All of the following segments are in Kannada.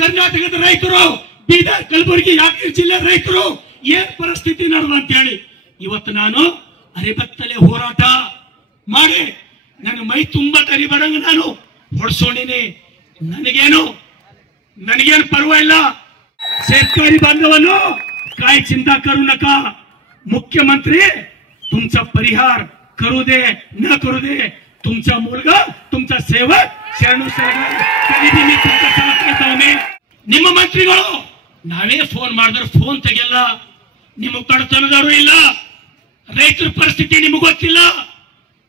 ಕರ್ನಾಟಕದ ರೈತರು, ಬೀದರ್, ಕಲಬುರಗಿ, ಯಾದಗಿರಿ ಜಿಲ್ಲೆ ರೈತರು ಏನ್ ಪರಿಸ್ಥಿತಿ ನಡೆದ ಅಂತ ಹೇಳಿ ಇವತ್ತು ನಾನು ಅರೆಬತ್ತಲೆ ಹೋರಾಟ ಮಾಡಿ ನನ್ನ ಮೈ ತುಂಬಾ ತರಿ ಬರಂಗ ನಾನು ಹೊಡ್ಸೋಣಿನಿ. ನನಗೇನು ಪರವಾಗಿಲ್ಲ. शेतकरी बांधवांनो, काय चिंता करू नका. मुख्यमंत्री तुमचा परिहार करू दे न करू दे, तुमचा मुलगा, तुमचा सेवक शरणू सरकार कधी मी तुमचा साथ करतावे. ನಿಮ್ಮ ಮಂತ್ರಿಗಳು ನಾವೇ ಫೋನ್ ಮಾಡಿದ್ರೆ ಫೋನ್ ತೆಗೆಲ್ಲ. ನಿಮ್ಮ ಕಡತನದಾರು ಇಲ್ಲ. ರೈತರ ಪರಿಸ್ಥಿತಿ ನಿಮಗೆ ಗೊತ್ತಿಲ್ಲ.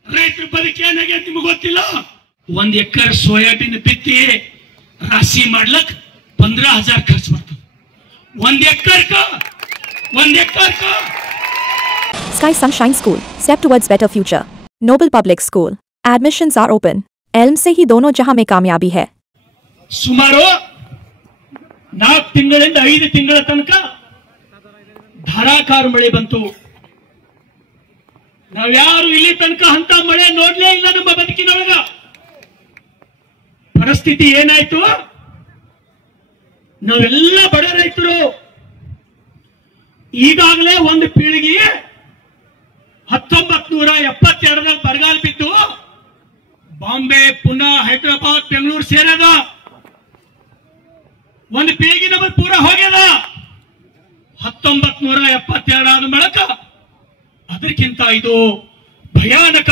ರೈತರ ಬದುಕೇನಾಗೆ ನಿಮಗೆ ಗೊತ್ತಿಲ್ಲ. 1 ಎಕರೆ ಸೋಯಾಬೀನ್ ಬಿತ್ತಿ ರಾಶಿ ಮಾಡ್ಲಕ್ 15,000 ಖರ್ಚು ಬರ್ತದೆ. 1 ಎಕರೆ का Sky Sunshine School, step towards better future. Noble Public School. Admissions are open. Elm से ही दोनों जहां में कामयाबी है. ಸುಮಾರು 4 ತಿಂಗಳಿಂದ 5 ತಿಂಗಳ ತನಕ ಧಾರಾಕಾರ ಮಳೆ ಬಂತು. ನಾವ್ಯಾರು ಇಲ್ಲಿ ತನಕ ಅಂತ ಮಳೆ ನೋಡ್ಲೇ ಇಲ್ಲ ನಮ್ಮ ಬದುಕಿನೊಳಗ. ಪರಿಸ್ಥಿತಿ ಏನಾಯ್ತು? ನಾವೆಲ್ಲ ಬಡ ರೈತರು. ಈಗಾಗಲೇ ಒಂದು ಪೀಳಿಗೆ 1972 ಬರಗಾಲ ಬಿದ್ದು ಬಾಂಬೆ, ಪುನಾ, ಹೈದರಾಬಾದ್, ಬೆಂಗಳೂರು ಸೇರದ. ಒಂದು ಪೀಳಿಗೆ ನಮಗೆ ಪೂರ ಹೋಗ್ಯದ. 1972 ಆದ ಮೂಲಕ ಅದಕ್ಕಿಂತ ಇದು ಭಯಾನಕ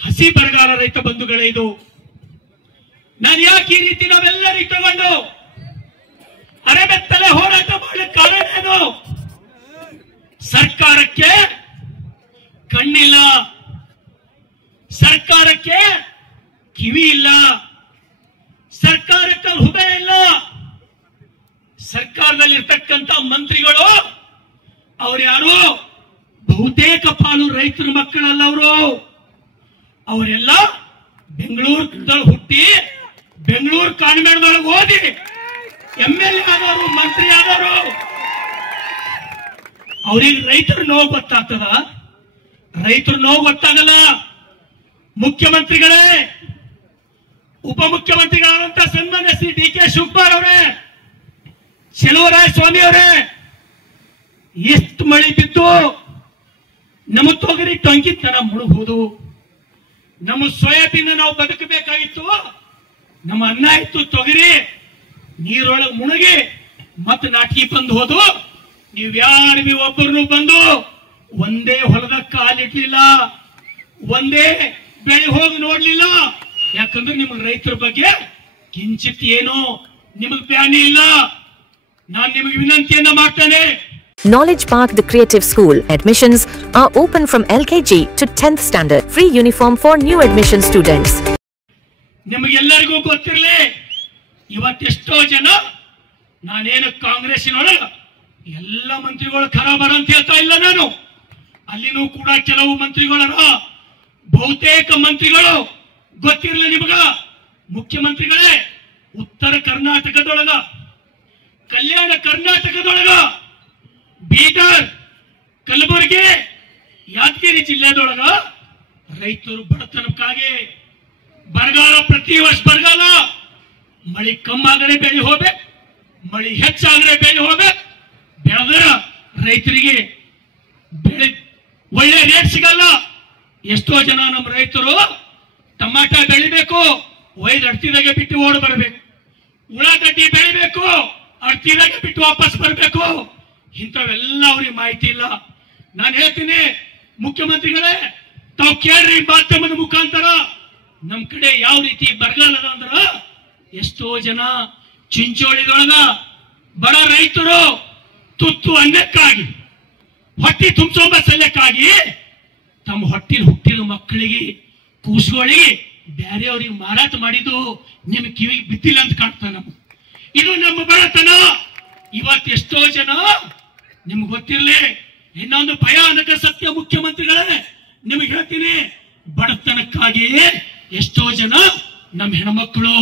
ಹಸಿ ಬರಗಾಲ ರೈತ ಬಂಧುಗಳೇ. ಇದು ನಾನು ಯಾಕೆ ಈ ರೀತಿ ನಾವೆಲ್ಲರಿಗೆ ತಗೊಂಡು ಅರೆಬೆತ್ತಲೆ ಹೋರಾಟ ಮಾಡಲಿಕ್ಕೆ ಕಾರಣ ಏನು? ಸರ್ಕಾರಕ್ಕೆ ಕಣ್ಣಿಲ್ಲ, ಸರ್ಕಾರಕ್ಕೆ ಕಿವಿ ಇಲ್ಲ, ಸರ್ಕಾರಕ್ಕೆ ಹೃದಯ ಇಲ್ಲ. ಸರ್ಕಾರದಲ್ಲಿರ್ತಕ್ಕಂಥ ಮಂತ್ರಿಗಳು ಅವ್ರು ಯಾರು? ಬಹುತೇಕ ಪಾಲು ರೈತರ ಮಕ್ಕಳಲ್ಲ. ಅವರೆಲ್ಲ ಬೆಂಗಳೂರು ಹುಟ್ಟಿ ಬೆಂಗಳೂರು ಕಾನ್ವೆಂಟ್ದೊಳಗೆ ಓದಿ MLA ಆದವರು, ಮಂತ್ರಿ ಆದವರು. ಅವ್ರಿಗೆ ರೈತರ ನೋವು ಗೊತ್ತಾಗ್ತದ? ರೈತರ ನೋವು ಗೊತ್ತಾಗಲ್ಲ. ಮುಖ್ಯಮಂತ್ರಿಗಳೇ, ಉಪಮುಖ್ಯಮಂತ್ರಿಗಳಾದಂತ ಸನ್ಮಾನ್ಯ ಶ್ರೀ DK ಶಿವಕುಮಾರ್ ಅವರೇ, ಚೆಲುವರಾಯ ಸ್ವಾಮಿ ಅವರೇ, ಎಷ್ಟು ಮಳೆ ಬಿದ್ದು ನಮ್ಮ ತೊಗರಿ ಟೊಂಕಿತನ ಮುಳುಗುವುದು. ನಮ್ಮ ಸೋಯಾಬೀನ್ ನಾವು ಬದುಕಬೇಕಾಗಿತ್ತು. ನಮ್ಮ ಅನ್ನ ಇತ್ತು ತೊಗರಿ ನೀರೊಳಗೆ ಮುಳುಗಿ ಮತ್ತೆ ನಾಟಕಿ ಬಂದು ಹೋದು. ನೀವ್ಯಾರು ಬಿ ಒಬ್ಬರನ್ನು ಬಂದು ಒಂದೇ ಹೊಲದ ಕಾಲಿಡ್ಲಿಲ್ಲ, ಒಂದೇ ಬೆಳೆ ಹೋಗಿ ನೋಡ್ಲಿಲ್ಲ. ಯಾಕಂದ್ರೆ ನಿಮಗೆ ರೈತರ ಬಗ್ಗೆ ಕಿಂಚಿತ್ ಏನು ನಿಮಗೆ ಬ್ಯಾನಿ ಇಲ್ಲ. ನಾನು ನಿಮಗೆ ವಿನಂತಿಯನ್ನ ಮಾಡ್ತೇನೆ. Knowledge Park, the Creative School. Admissions are open from LKG to 10th standard. Free uniform for new admission students. ನಿಮಗೆಲ್ಲರಿಗೂ ಗೊತ್ತಿರಲಿ, ಇವತ್ತೆಷ್ಟೋ ಜನ ನಾನೇನು ಕಾಂಗ್ರೆಸ್ಸಿನೊಳಗ ಎಲ್ಲ ಮಂತ್ರಿಗಳು ಖರಾಬರ ಅಂತ ಹೇಳ್ತಾ ಇಲ್ಲ. ನಾನು ಅಲ್ಲಿನೂ ಕೂಡ ಕೆಲವು ಮಂತ್ರಿಗಳರ, ಬಹುತೇಕ ಮಂತ್ರಿಗಳು ಗೊತ್ತಿರಲಿಲ್ಲ ನಿಮಗ. ಮುಖ್ಯಮಂತ್ರಿಗಳೇ, ಉತ್ತರ ಕರ್ನಾಟಕದೊಳಗ, ಕಲ್ಯಾಣ ಕರ್ನಾಟಕದೊಳಗ, ಬೀದರ್, ಕಲಬುರಗಿ, ಯಾದಗಿರಿ ಜಿಲ್ಲೆದೊಳಗ ರೈತರು ಬಡತನಕ್ಕಾಗಿ ಬರಗಾಲ, ಪ್ರತಿ ವರ್ಷ ಬರಗಾಲ. ಮಳಿ ಕಮ್ಮಾದರೆ ಬೆಳೆ ಹೋಗ್ಬೇಕು, ಮಳಿ ಹೆಚ್ಚಾದರೆ ಬೆಳೆ ಹೋಗ್ಬೇಕು. ಬೆಳೆದ್ರ ರೈತರಿಗೆ ಬೆಳೆ ಒಳ್ಳೆ ರೇಟ್ ಸಿಗಲ್ಲ. ಎಷ್ಟೋ ಜನ ನಮ್ಮ ರೈತರು ಟಮಾಟ ಬೆಳಿಬೇಕು, ಒಯ್ದು ಅಡ್ತಿದಾಗೆ ಬಿಟ್ಟು ಓಡ್ ಬರಬೇಕು. ಉಳ್ಳಾಗಡ್ಡಿ ಬೆಳಿಬೇಕು, ಅಡ್ತಿದಾಗೆ ಬಿಟ್ಟು ವಾಪಸ್ ಬರಬೇಕು. ಇಂಥವೆಲ್ಲ ಅವ್ರಿಗೆ ಮಾಹಿತಿ ಇಲ್ಲ. ನಾನು ಹೇಳ್ತೀನಿ, ಮುಖ್ಯಮಂತ್ರಿಗಳೇ, ತಾವು ಕೇಳ್ರಿ ಮಾಧ್ಯಮದ ಮುಖಾಂತರ. ನಮ್ ಕಡೆ ಯಾವ ರೀತಿ ಬರಗಾಲ ಅದ ಅಂದ್ರ, ಎಷ್ಟೋ ಜನ ಚಿಂಚೋಳಿದೊಳಗ ಬಡ ರೈತರು ತುತ್ತು ಅನ್ನಕ್ಕಾಗಿ, ಹೊಟ್ಟಿ ತುಂಬಿಸೋಂಬ ಸಲಕ್ಕಾಗಿ ತಮ್ಮ ಹೊಟ್ಟಿನ ಹುಟ್ಟಿದ ಮಕ್ಕಳಿಗೆ, ಕೂಸುಗಳಿಗೆ ಬೇರೆಯವ್ರಿಗೆ ಮಾರಾಟ ಮಾಡಿದ್ದು ನಿಮ್ಗೆ ಕಿವಿಗೆ ಬಿದ್ದಿಲ್ಲ ಅಂತ ಕಾಣ್ತಾನ. ಇದು ನಮ್ಮ ಬಡತನ. ಇವತ್ತೆಷ್ಟೋ ಜನ ನಿಮ್ಗೆ ಗೊತ್ತಿರಲಿ. ಇನ್ನೊಂದು ಭಯಾನಕ ಸತ್ಯ ಮುಖ್ಯಮಂತ್ರಿಗಳೇ, ನಿಮಗೆ ಹೇಳ್ತೀನಿ, ಬಡತನಕ್ಕಾಗಿ ಎಷ್ಟೋ ಜನ ನಮ್ಮ ಹೆಣ್ಮಕ್ಳು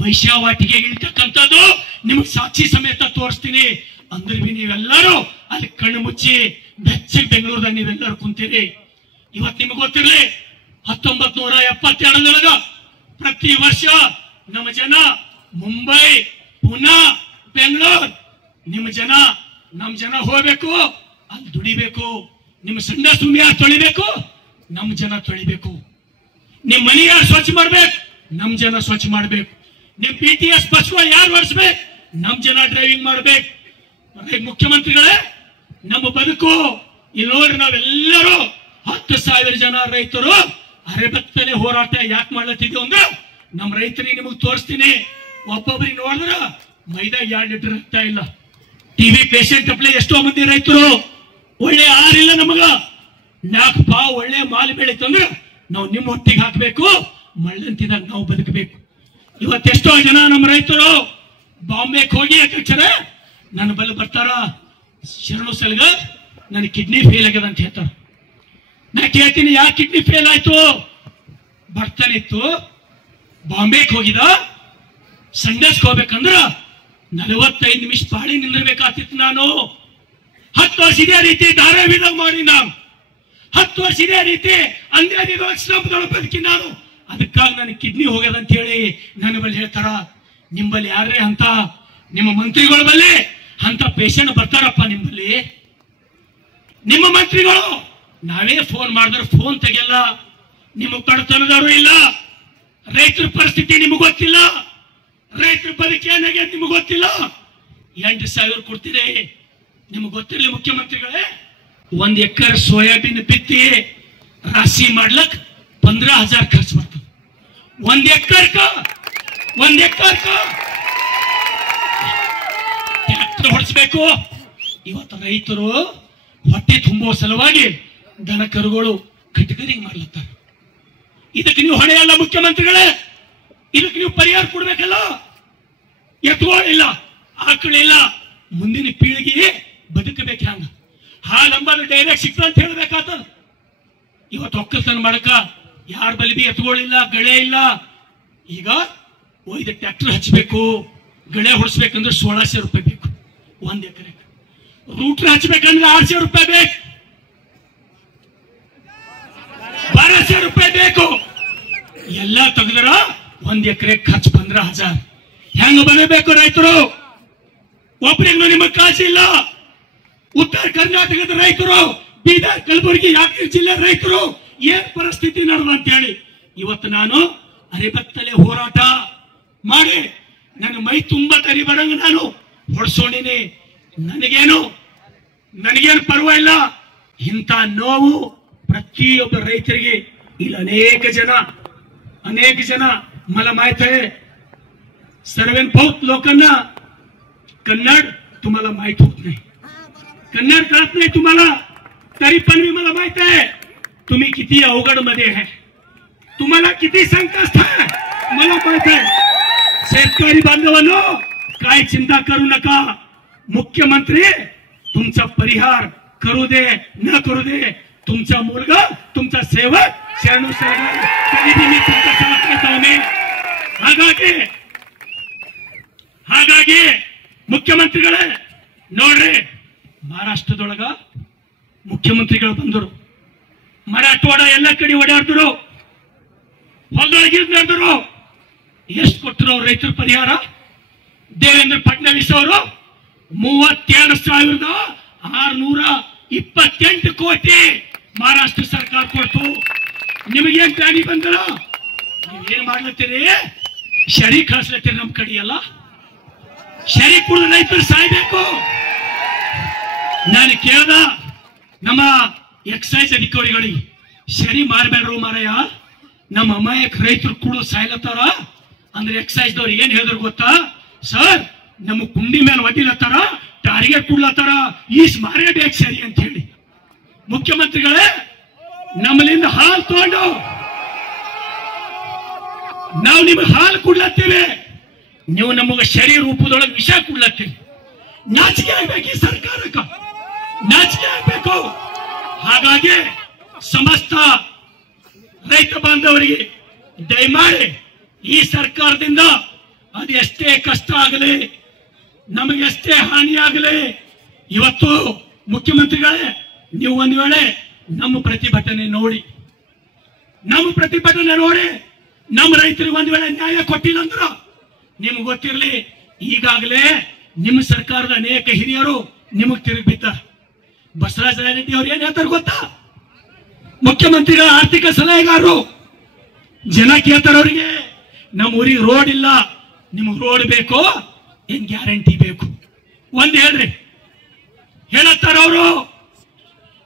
ವೈಶ್ಯಾವಾಟಿಗೆ ಇಳ್ತಕ್ಕಂಥದ್ದು ನಿಮಗೆ ಸಾಕ್ಷಿ ಸಮೇತ ತೋರಿಸ್ತೀನಿ. ಅಂದ್ರೆ ಬಿ ನೀವೆಲ್ಲರೂ ಅಲ್ಲಿ ಕಣ್ಣು ಮುಚ್ಚಿ ಬೆಚ್ಚಗೆ ಬೆಂಗಳೂರದಾಗ ನೀವೆಲ್ಲರೂ ಕುಂತೀರಿ. ಇವತ್ತು ನಿಮಗೆ ಗೊತ್ತಿರಲಿ, 1972 ಪ್ರತಿ ವರ್ಷ ನಮ್ಮ ಜನ ಮುಂಬೈ, ಪುನಾ, ನಿಮ್ಮ ಜನ ನಮ್ಮ ಜನ ಹೋಗ್ಬೇಕು, ಅಲ್ಲಿ ದುಡಿಬೇಕು. ನಿಮ್ಮ ಸಣ್ಣ ಸುಮ್ಮನೆ ಯಾರು ತೊಳಿಬೇಕು? ನಮ್ಮ ಜನ ತೊಳಿಬೇಕು. ನಿಮ್ಮ ಮನೆ ಯಾರು ಸ್ವಚ್ಛ ಮಾಡ್ಬೇಕು? ನಮ್ಮ ಜನ ಸ್ವಚ್ಛ ಮಾಡ್ಬೇಕು. ನಿಮ್ PTS ಬಸ್ಗಳು ಯಾರು ಓಡಿಸ್ಬೇಕು? ನಮ್ಮ ಜನ ಡ್ರೈವಿಂಗ್ ಮಾಡ್ಬೇಕು. ಮುಖ್ಯಮಂತ್ರಿಗಳೇ, ನಮ್ಮ ಬದುಕು ಇಲ್ಲಿ ನೋಡ್ರಿ, ನಾವೆಲ್ಲರೂ 10,000 ಜನ ರೈತರು ಅರೆಬತ್ತಲೆ ಹೋರಾಟ ಯಾಕೆ ಮಾಡ್ಲತ್ತಿದ್ದೀವಿ ಅಂದ್ರೆ ನಮ್ಮ ರೈತರಿಗೆ ನಿಮಗೆ ತೋರಿಸ್ತೀನಿ. ಒಬ್ಬೊಬ್ಬರಿಗೆ ನೋಡಿದ್ರ ಮೈದಾ 2 ಲೀಟರ್ ರಕ್ತ ಇಲ್ಲ. TB ಪೇಷಂಟ್ ಅಪ್ಲೆ ಎಷ್ಟೋ ಮಂದಿ ರೈತರು ಒಳ್ಳೆ ಆರಿಲ್ಲ, ನಮಗ 4 ಪಾವ್ ಒಳ್ಳೆ ಮಾಲ್ ಬೆಳೀತಂದ್ರೆ ನಾವು ನಿಮ್ಮ ಹೊಟ್ಟಿಗೆ ಹಾಕಬೇಕು, ಮಳ್ಳಂತಿದಾಗ ನಾವು ಬದುಕಬೇಕು. ಇವತ್ತೆಷ್ಟೋ ಜನ ನಮ್ಮ ರೈತರು ಬಾಂಬೆಗೆ ಹೋಗಿ ಅಧ್ಯಕ್ಷರೇ ನನ್ನ ಬಲ್ಲಿ ಬರ್ತಾರ, ಶರಣು ಸಲ್ಗ ನನ್ನ ಕಿಡ್ನಿ ಫೇಲ್ ಆಗ್ಯದ ಅಂತ ಹೇಳ್ತಾರ. ನಾ ಕೇಳ್ತೀನಿ, ಯಾಕೆ ಕಿಡ್ನಿ ಫೇಲ್ ಆಯ್ತು? ಬರ್ತಾನಿತ್ತು, ಬಾಂಬೆಗೆ ಹೋಗಿದ, ಸಂಡೇಸ್ಗೆ ಹೋಗ್ಬೇಕಂದ್ರ 45 ನಿಮಿಷ ಪಾಳಿ ನಿಂದಿರ್ಬೇಕಾಗ್ತಿತ್ತು. ನಾನು 10 ವರ್ಷ ಇದೇ ರೀತಿ ಧಾರಾವಿದಾಗ ಮಾಡಿ, ನಾವು 10 ವರ್ಷ ಇದೇ ರೀತಿ ಅಂದೇದಿದೊಳಗೆ ಶ್ರಮದೊಳಗೆ ಬದುಕಿ ನಾನು. ಅದಕ್ಕಾಗಿ ನನ್ನ ಕಿಡ್ನಿ ಹೋಗ್ಯದ ಅಂತ ಹೇಳಿ ನನ್ನ ಬಳಿ ಹೇಳ್ತಾರ. ನಿಂಬಲ್ಲಿ ಯಾರೇ ಅಂತ ನಿಮ್ಮ ಮಂತ್ರಿಗಳ ಬಲ್ಲಿ ಅಂತ ಪೇಷಂಟ್ ಬರ್ತಾರಪ್ಪ ನಿಂಬಲ್ಲಿ? ನಿಮ್ಮ ಮಂತ್ರಿಗಳು ನಾವೇ ಫೋನ್ ಮಾಡಿದ್ರೆ ಫೋನ್ ತೆಗೆಯಲ್ಲ. ನಿಮ್ಮ ಬಡತನದವರು ಇಲ್ಲ, ರೈತರ ಪರಿಸ್ಥಿತಿ ನಿಮಗೆ ಗೊತ್ತಿಲ್ಲ, ರೈತರ ಬದುಕಿ ಏನಾಗೆ ನಿಮಗೆ ಗೊತ್ತಿಲ್ಲ. 8,000 ಕೊಡ್ತೀರಿ, ನಿಮಗೆ ಗೊತ್ತಿರಲಿ ಮುಖ್ಯಮಂತ್ರಿಗಳೇ. 1 ಎಕರೆ ಸೋಯಾಬೀನ್ ಬಿತ್ತಿ ರಾಶಿ ಮಾಡ್ಲಕ್ 15,000 ಖರ್ಚು ಬರ್ತದೆ. 1 ಎಕರ್ಕ ಟ್ರ್ಯಾಕ್ಟರ್ ಹೊಡಿಸ್ಬೇಕು. ಇವತ್ತು ರೈತರು ಹೊಟ್ಟೆ ತುಂಬುವ ಸಲುವಾಗಿ ದನ ಕರುಗಳು ಕಟಕರಿಗೆ ಮಾಡ್ಲತ್ತಾರೆ. ಇದಕ್ಕೆ ನೀವು ಹೊಣೆ ಅಲ್ಲ ಮುಖ್ಯಮಂತ್ರಿಗಳೇ, ಇದಕ್ಕೆ ನೀವು ಪರಿಹಾರ ಕೊಡ್ಬೇಕಲ್ಲ. ಎತ್ತುಗಳಿಲ್ಲ, ಆಕಳಿಲ್ಲ, ಮುಂದಿನ ಪೀಳಿಗೆ ಬದುಕಬೇಕು. ಹಂಗ ಹಾಲಂಬಲು ಡೈರೆಕ್ಟ್ ಸಿಕ್ತ ಅಂತ ಹೇಳ್ಬೇಕಾತ. ಇವತ್ತು ಒಕ್ಕಲ್ತನ ಮಾಡಕ ಯಾರ ಬಲಿ ಬಿ ಎತ್ತುಗಳಿಲ್ಲ, ಗಳೆ ಇಲ್ಲ. ಈಗ ಒಯ್ದು ಟ್ರ್ಯಾಕ್ಟರ್ ಹಚ್ಚಬೇಕು, ಗಳೆ ಹೊಡಿಸ್ಬೇಕಂದ್ರೆ 1600 ರೂಪಾಯಿ ಬೇಕು 1 ಎಕರೆ. ರೂಟ್ರ್ ಹಚ್ಚಬೇಕಂದ್ರೆ 600 ರೂಪಾಯಿ ಬೇಕು, 1200 ರೂಪಾಯಿ ಬೇಕು. ಎಲ್ಲ ತೆಗೆದ್ರ 1 ಎಕರೆ ಖರ್ಚು 15,000. ಹೆಂಗ ಬರಬೇಕು ರೈತರು? ಒಬ್ಬರಿಗೂ ನಿಮಗೆ ಕಾಸು ಇಲ್ಲ. ಉತ್ತರ ಕರ್ನಾಟಕದ ರೈತರು, ಬೀದರ್, ಕಲಬುರಗಿ, ಯಾದಗಿರಿ ಜಿಲ್ಲೆ ರೈತರು ಏನ್ ಪರಿಸ್ಥಿತಿ ನಡೆದ ಅಂತ ಹೇಳಿ ಇವತ್ತು ನಾನು ಅರೆಬತ್ತಲೆ ಹೋರಾಟ ಮಾಡಿ ನನ್ನ ಮೈ ತುಂಬಾ ತರಿ ಬರಂಗ ನಾನು ಹೊಡ್ಸೋಣಿನಿ. ನನಗೇನು ಪರವಾಗಿಲ್ಲ. ಇಂಥ ನೋವು ಪ್ರತಿಯೊಬ್ಬ ರೈತರಿಗೆ ಇಲ್ಲಿ अनेक जन मला माहित आहे. सर्वेन बहुत लोकांना कन्नड तुम्हाला माहित होत नाही, कन्नड कळत नाही तुम्हाला. तरी पण मी मला माहित आहे तुम्ही किती अवघड मध्ये आहे, तुम्हाला किती संकष्ट आहे मला माहित आहे. शेतकरी बांधवांनो, काय चिंता करू नका. मुख्यमंत्री तुमचा परिहार करू दे न करू दे, तुमचा मुलगा, तुमचा सेवक ಶರಣು ಹಾಗಾಗಿ ಮುಖ್ಯಮಂತ್ರಿಗಳೇ ನೋಡ್ರಿ, ಮಹಾರಾಷ್ಟ್ರದೊಳಗ ಮುಖ್ಯಮಂತ್ರಿಗಳು ಬಂದರು, ಮರಾಠವಾಡ ಎಲ್ಲ ಕಡೆ ಓಡಾಡಿದ್ರು, ಹೊಲದೊಳಗೆ ನಡೆದ್ರು. ಎಷ್ಟು ಕೊಟ್ಟರು ರೈತರ ಪರಿಹಾರ? ದೇವೇಂದ್ರ ಫಡ್ನವೀಸ್ ಅವರು 32,628 ಕೋಟಿ ಮಹಾರಾಷ್ಟ್ರ ಸರ್ಕಾರ ಕೊಡ್ತು. ನಿಮಗೇನ್ ಪ್ಲಾನಿ ಬಂದ್ರ? ನೀವೇನ್ ಮಾಡ್ಲತ್ತೀರಿ? ಶರಿ ಕಳಿಸ್ಲತ್ತೀರಿ ನಮ್ ಕಡೆ ಎಲ್ಲ. ಶರಿ ಕುಡಿದ ರೈತರು ಸಾಯ್ಬೇಕು. ನಾನು ಕೇಳ್ದ ನಮ್ಮ ಎಕ್ಸೈಸ್ ಅಧಿಕಾರಿಗಳಿಗೆ, ಶರಿ ಮಾರ್ಬೇಡ್ರು ಮಾರಾಯ, ನಮ್ಮ ಅಮಾಯಕ ರೈತರು ಕುಡಿದು ಸಾಯ್ಲತ್ತಾರ ಅಂದ್ರೆ ಎಕ್ಸೈಸ್ ದವ್ರು ಏನ್ ಹೇಳಿದ್ರು ಗೊತ್ತಾ? ಸರ್, ನಮ್ಮ ಕುಂಡಿ ಮೇಲೆ ಒಡ್ಡಿಲತ್ತಾರ, ಟಾರ್ಗೆಟ್ ಕುಡ್ಲತ್ತಾರ, ಈಸ್ ಮಾರೇಬೇಕು ಸರಿ ಅಂತ ಹೇಳಿ. ಮುಖ್ಯಮಂತ್ರಿಗಳೇ, ನಮ್ಮಲ್ಲಿಂದ ಹಾಲು ತಗೊಂಡು ನಾವು ನಿಮಗೆ ಹಾಲು ಕೊಡ್ಲತ್ತೀವಿ, ನೀವು ನಮಗೆ ಶರೀರ ರೂಪದೊಳಗೆ ವಿಷ ಕೊಡ್ಲತ್ತೀವಿ. ನಾಚಿಕೆ ಆಗ್ಬೇಕು ಈ ಸರ್ಕಾರಕ್ಕ, ನಾಚಿಕೆ ಆಗ್ಬೇಕು. ಹಾಗಾಗಿ ಸಮಸ್ತ ರೈತ ಬಾಂಧವರಿಗೆ ದಯಮಾಡಿ ಈ ಸರ್ಕಾರದಿಂದ ಅದು ಎಷ್ಟೇ ಕಷ್ಟ ಆಗಲಿ, ನಮಗೆ ಎಷ್ಟೇ ಹಾನಿಯಾಗಲಿ, ಇವತ್ತು ಮುಖ್ಯಮಂತ್ರಿಗಳೇ ನೀವು ಒಂದು ವೇಳೆ ನಮ್ಮ ಪ್ರತಿಭಟನೆ ನೋಡಿ, ನಮ್ಮ ರೈತರಿಗೆ ಒಂದು ವೇಳೆ ನ್ಯಾಯ ಕೊಟ್ಟಿಲ್ಲ ಅಂದ್ರ ನಿಮ್ಗೆ ಗೊತ್ತಿರಲಿ, ಈಗಾಗಲೇ ನಿಮ್ಮ ಸರ್ಕಾರದ ಅನೇಕ ಹಿರಿಯರು ನಿಮಗ್ ತಿರುಗಿ ಬಿದ್ದಾರೆ. ಬಸವರಾಜ ರೆಡ್ಡಿ ಅವ್ರು ಏನ್ ಹೇಳ್ತಾರೆ ಗೊತ್ತಾ? ಮುಖ್ಯಮಂತ್ರಿಗಳ ಆರ್ಥಿಕ ಸಲಹೆಗಾರರು ಜನ ಕೇಳ್ತಾರ ಅವರಿಗೆ, ನಮ್ಮ ಊರಿಗೆ ರೋಡ್ ಇಲ್ಲ, ನಿಮಗ್ ರೋಡ್ ಬೇಕು, ಏನ್ ಗ್ಯಾರಂಟಿ ಬೇಕು ಒಂದ್ ಹೇಳ್ರಿ ಹೇಳತ್ತಾರ ಅವರು.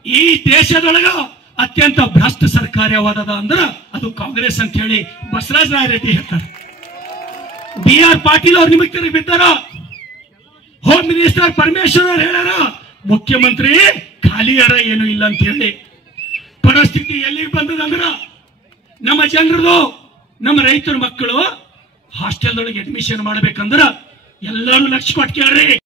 ಈ ದೇಶದೊಳಗ ಅತ್ಯಂತ ಭ್ರಷ್ಟ ಸರ್ಕಾರ ಯಾವ್ದದ ಅಂದ್ರ ಅದು ಕಾಂಗ್ರೆಸ್ ಅಂತ ಹೇಳಿ ಬಸವರಾಜ ರೆಡ್ಡಿ ಹೇಳ್ತಾರೆ. BR ಪಾಟೀಲ್ ಅವ್ರು ನಿಮಗ್ ತಿರುಗಿ ಬಿದ್ದಾರ. ಹೋಮ್ ಮಿನಿಸ್ಟರ್ ಪರಮೇಶ್ವರ್ ಅವ್ರು ಹೇಳಾರ ಮುಖ್ಯಮಂತ್ರಿ ಖಾಲಿಯಾರ ಏನು ಇಲ್ಲ ಅಂತ ಹೇಳಿ. ಪರಿಸ್ಥಿತಿ ಎಲ್ಲಿಗೆ ಬಂದದಂದ್ರ ನಮ್ಮ ಜನರದು, ನಮ್ಮ ರೈತರ ಮಕ್ಕಳು ಹಾಸ್ಟೆಲ್ದೊಳಗೆ ಅಡ್ಮಿಷನ್ ಮಾಡ್ಬೇಕಂದ್ರ ಎಲ್ಲರೂ ಲಕ್ಷ ಕೊಟ್ಟು ಕೇಳ್ರಿ.